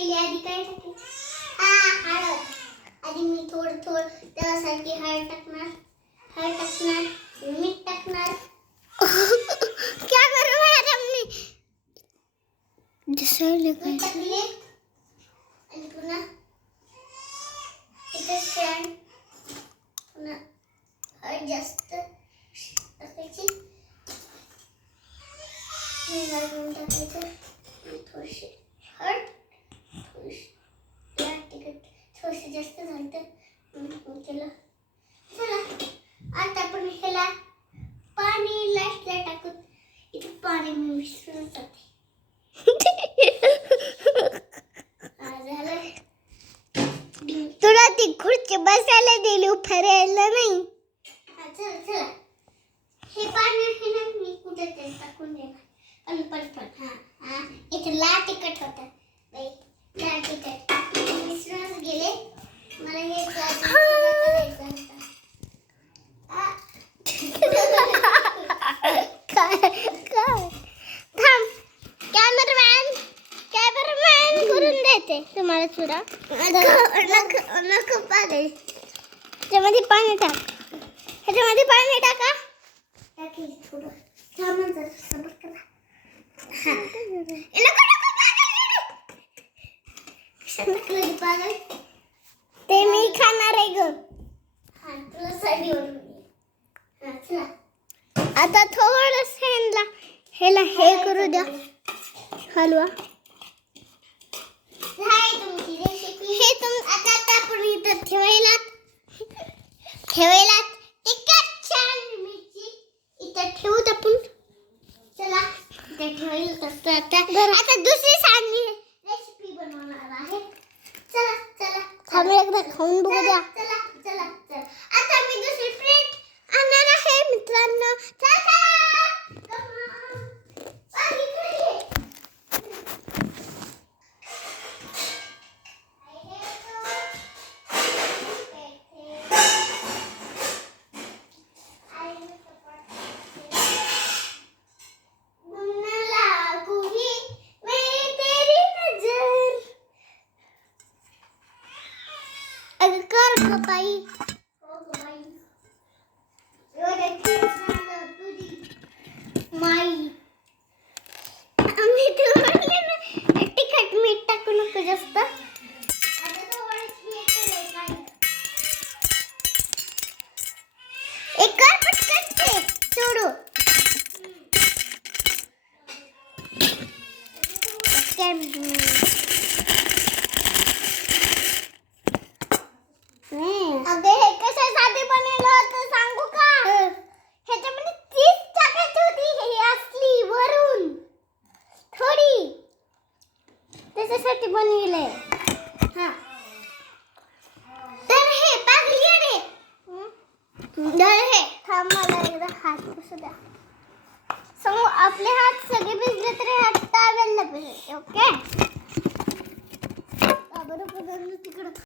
पहिले आधी काय टाकायचं हा हळद. आधी मी थोडं थोडं त्यासाठी हळद टाकणार. हळद टाकणार मीठ टाकणार. क्या करू मॅडम मी? दिसायला मीठ काय? टाकले आणि पुन्हा इथे स्टँड पुन्हा हळद जास्त टाकायची. टाकायचं. थोडीशी तिखट थोडीशी जास्त झालं तर केलं. चला आता आपण ह्याला पाणी लास्टला टाकून इथे पाणी मी विसरून जाते. झालं तुला ती खुर्ची बसायला दिली फिरायला नाही. हा चला चला. हे पाणी आहे ना मी कुठे ते टाकून देणार. पण पण पण हा हा. इथे लाल तिखट होतं देते तुम्हाला नख नख पाहिजे त्याच्यामध्ये पाणी. टाक. ह्याच्यामध्ये पाणी टाका. नको, नको, ते मी खाणार आहे ग. आता थोडस ह्याला हे करू द्या. हलवा. हे तुम आता आता आपण इथं ठेवायला ठेवायला तिखट छान मिरची इथं ठेवूत आपण. चला ते ठेवलं तसं आता. आता दुसरी साधणी रेसिपी बनवणार आहे. चला चला. थांब एकदा खाऊन बघू द्या चला चला चला आता मी दुसरी फ्रेंड आणणार आहे मित्रांनो चला चला Come on. आ, इकडे ये. न लागूही मेरी तेरी नजर अगं कर ग बाई. माई. आम्ही तिखट मीठ टाकू नको जास्त. एक कर पटकन ते सोडू हे कशासाठी बनवलं होतं सांगू का ह्याच्यामध्ये चीज टाकायची होती ही असली वरून थोडी त्याच्यासाठी बनविलंय. हा. तर हे पागली रे तर हे थांब मला एकदा हात पुसू द्या. समोर आपले हात सगळे